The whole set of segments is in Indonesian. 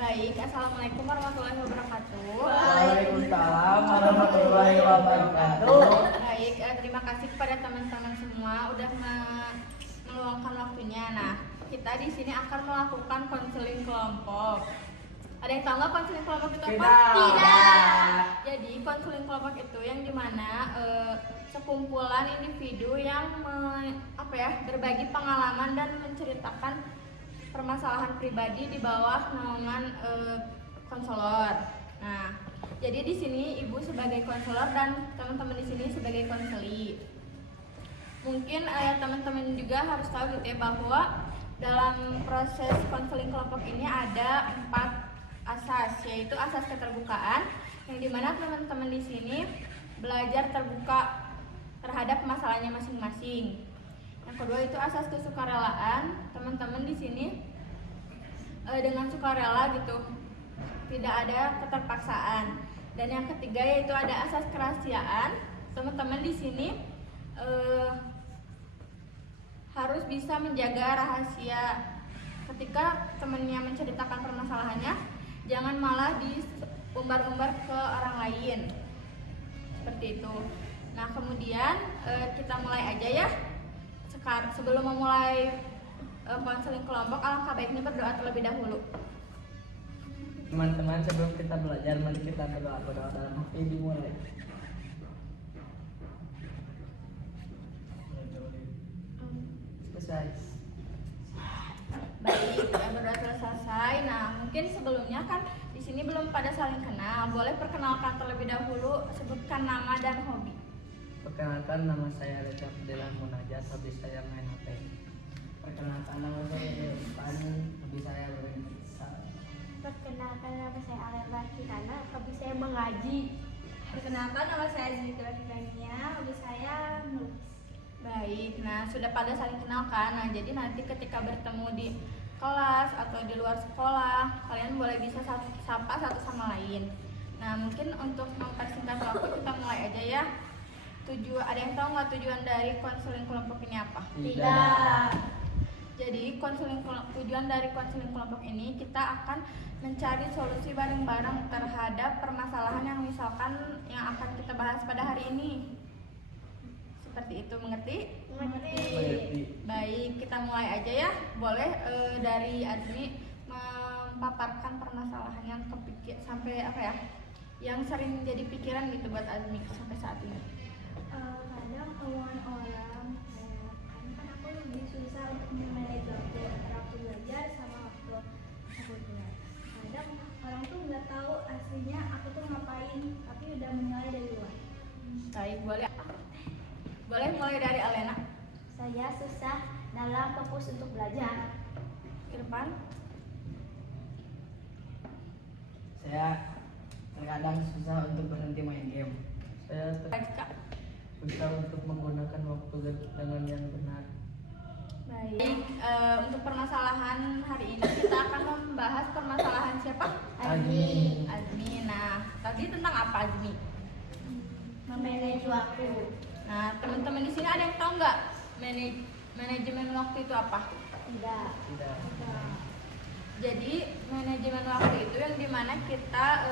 Baik, Assalamualaikum warahmatullahi wabarakatuh. Waalaikumsalam warahmatullahi wabarakatuh. Baik, terima kasih kepada teman-teman semua udah meluangkan waktunya. Nah, kita di sini akan melakukan konseling kelompok. Ada yang tahu nggak konseling kelompok itu apa? Tidak. Jadi konseling kelompok itu yang dimana sekumpulan individu yang berbagi pengalaman dan menceritakan permasalahan pribadi di bawah naungan konselor. Nah, jadi di sini ibu sebagai konselor dan teman-teman di sini sebagai konseli. Mungkin teman-teman juga harus tahu gitu ya bahwa dalam proses konseling kelompok ini ada 4 asas, yaitu asas keterbukaan yang dimana teman-teman di sini belajar terbuka terhadap masalahnya masing-masing. Yang kedua itu asas kesukarelaan, teman-teman di sini dengan sukarela gitu, tidak ada keterpaksaan. Dan yang ketiga yaitu ada asas kerahasiaan, teman-teman di sini harus bisa menjaga rahasia ketika temannya menceritakan permasalahannya, jangan malah diumbar-umbar ke orang lain seperti itu. Nah kemudian kita mulai aja ya. Sebelum memulai konseling kelompok, alangkah baiknya berdoa terlebih dahulu. Teman-teman, sebelum kita belajar, mari kita berdoa dalam hati dimulai. Selesai. Baik, berdoa telah selesai. Nah, mungkin sebelumnya kan di sini belum pada saling kenal. Boleh perkenalkan terlebih dahulu, sebutkan nama dan hobi. Perkenalkan, nama saya Reza Fadilah Munajat, hobi saya main HP. Perkenalkan, nama saya Irfan, hobi saya bermain futsal. Perkenalkan, nama saya Alena Kirana, hobi saya mengaji. Perkenalkan, nama saya Zitra Kirania, hobi saya menulis. Baik, nah sudah pada saling kenal kan? Nah jadi nanti ketika bertemu di kelas atau di luar sekolah, kalian boleh bisa sapa satu sama lain. Nah mungkin untuk mempersingkat waktu kita mulai aja ya. Ada yang tahu nggak tujuan dari konseling kelompok ini apa? Tidak. Jadi tujuan dari konseling kelompok ini kita akan mencari solusi bareng-bareng terhadap permasalahan yang misalkan yang akan kita bahas pada hari ini. Seperti itu, mengerti? Mengerti. Baik, kita mulai aja ya. Boleh dari Azmi memaparkan permasalahan yang sampai yang sering jadi pikiran gitu buat Azmi sampai saat ini. Kadang omongan orang kan aku lebih susah untuk memanage waktu antara aku belajar sama waktu aku keluar. Kadang orang tuh nggak tahu aslinya aku tuh ngapain, tapi udah menilai dari luar. Baik, boleh mulai dari Alena. Saya susah dalam fokus untuk belajar. Irfan. Saya terkadang susah untuk berhenti main game. Saya susah untuk menggunakan waktu dengan yang benar. Baik, untuk permasalahan hari ini kita akan membahas permasalahan siapa? Azmi. Nah, tadi tentang apa Azmi? Memanage waktu. Nah, teman-teman di sini ada yang tahu nggak manajemen waktu itu apa? Tidak. Jadi manajemen waktu itu yang dimana kita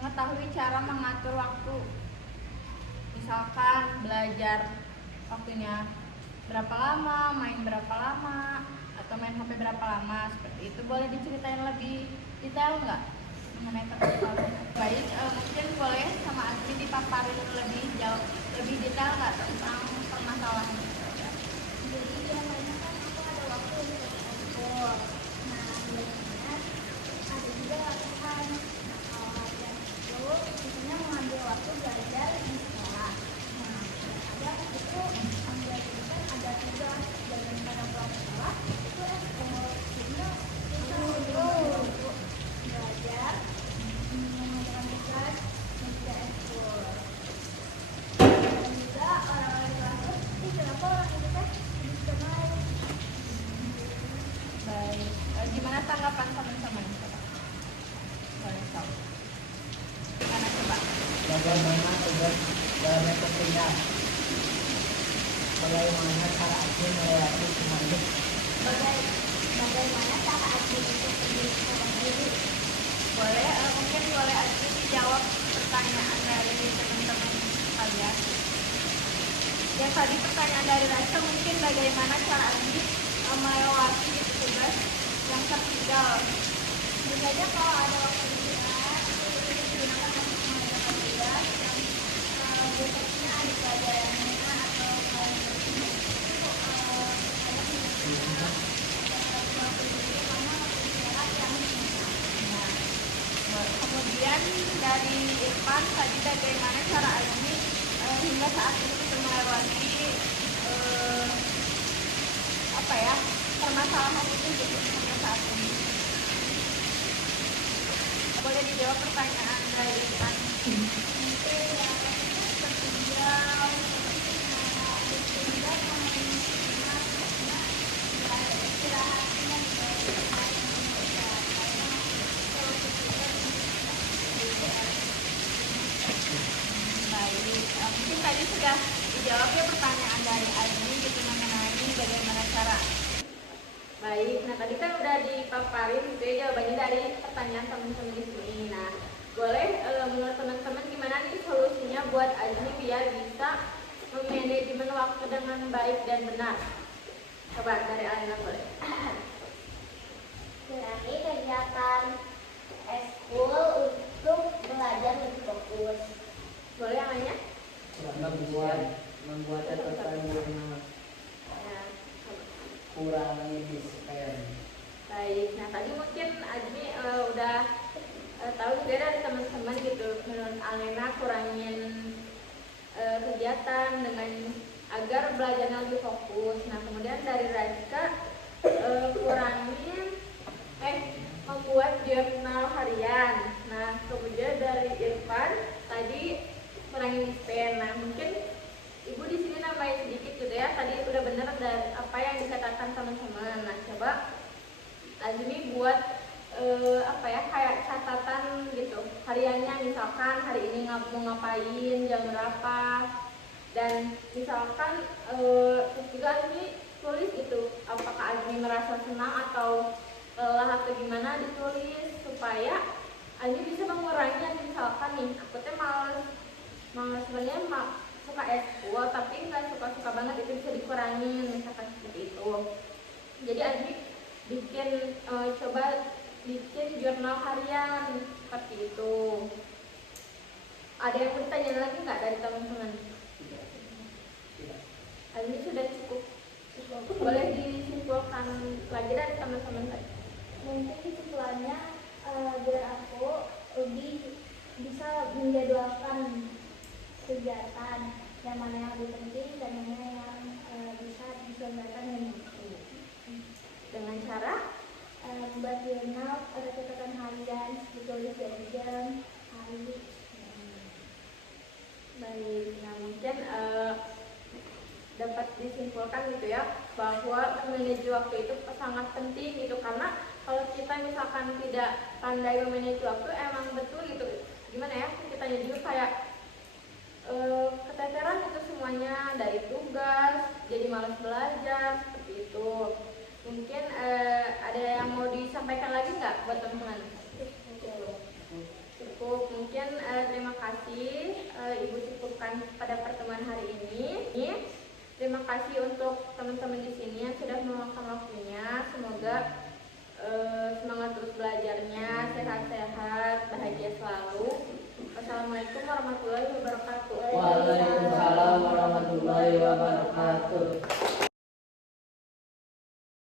mengetahui cara mengatur waktu. Misalkan belajar waktunya berapa lama, main berapa lama, atau main HP berapa lama, seperti itu. Boleh diceritain lebih detail nggak mengenai permasalahan? Baik, mungkin boleh sama Azmi dipaparin lebih detail nggak tentang permasalahan itu? Jadi biasanya kan aku ada waktu untuk ekspor. Nah biasanya ada juga latihan. Kalau latihan itu biasanya mengambil waktu belajar di sekolah. Nah ada itu ambil jurusan ada tugas dan pada pulang sekolah itu ekspor. Jadinya kita untuk belajar mengerjakan tugas dan juga ekspor. Dan juga orang-orang di kelas tuh, kenapa orang itu kan bisa main? Baik, gimana tanggapan teman-teman? Boleh tahu? Gimana coba? Bagaimana tugas dalam pentingnya? Bagaimana cara Azmi melewati semua ini? Bagaimana cara Azmi untuk menjadi seorang guru Boleh, mungkin boleh Azmi dijawab pertanyaan dari teman-teman kalian. Yang tadi pertanyaan dari Raisa mungkin bagaimana cara Azmi melewati gitu tugas yang tertinggal. Biasanya kalau ada waktu istirahat, itu digunakan untuk mengerjakan tugas yang biasanya ada pelajarannya atau hal yang itu banyak menggunakan waktu itu karena waktu istirahat yang Kemudian dari Irfan tadi bagaimana cara Azmi hingga saat ini bisa melewati apa ya permasalahan itu gitu sampai saat ini. Boleh dijawab pertanyaan dari Irfan. Baik, mungkin tadi sudah dijawab ya pertanyaan dari Azmi gitu mengenai bagaimana cara. Baik, nah tadi kan udah dipaparin gitu ya jawabannya dari pertanyaan teman-teman di sini. Nah, boleh menurut teman-teman gimana nih solusinya buat Azmi biar bisa memanajemen waktu dengan baik dan benar? Coba dari Alina boleh. Kurangi kegiatan eskul untuk belajar lebih fokus. Boleh yang lainnya? membuat catatan jurnal, Ya, coba. kurangi dispen. Baik, nah tadi mungkin Azmi udah tahu juga dari teman-teman gitu. Menurut Alena kurangin kegiatan dengan agar belajarnya lebih fokus. Nah kemudian dari Raika kurangin membuat jurnal harian. Nah kemudian dari Irfan tadi kurangin dispen. Nah mungkin Ibu di sini nambahin sedikit gitu ya. Tadi udah bener dari apa yang dikatakan teman-teman. Nah coba Azmi buat apa ya kayak catatan gitu hariannya, misalkan hari ini mau ngapain, jam berapa, dan misalkan terus juga Azmi tulis itu apakah Azmi merasa senang atau lelah atau gimana, ditulis supaya Azmi bisa mengurangi. Misalkan nih aku teh males sebenarnya suka eskul tapi nggak suka banget, itu bisa dikurangin misalkan seperti itu. Jadi Azmi coba bikin jurnal harian seperti itu. Ada yang mau ditanya lagi nggak dari teman-teman? Azmi sudah cukup. Boleh disimpulkan lagi dari teman-teman tadi? Mungkin kesimpulannya biar aku lebih bisa menjadwalkan kegiatan yang mana yang lebih penting dan mana yang bisa diselenggarakan dengan waktu. Dengan cara Membuat jurnal ada catatan harian, ditulis dari jam, hari. baik. Nah mungkin dapat disimpulkan gitu ya bahwa memanage waktu itu sangat penting gitu, karena kalau kita misalkan tidak pandai memanage waktu emang betul gitu gimana ya kitanya juga kayak keteteran itu semuanya, dari tugas jadi malas belajar seperti itu. Mungkin ada yang mau disampaikan lagi nggak buat teman-teman? Cukup. Mungkin terima kasih Ibu cukupkan pada pertemuan hari ini. Terima kasih untuk teman-teman di sini yang sudah meluangkan waktunya. Semoga semangat terus belajarnya, sehat-sehat, bahagia selalu. Wassalamualaikum warahmatullahi wabarakatuh. Waalaikumsalam warahmatullahi wabarakatuh.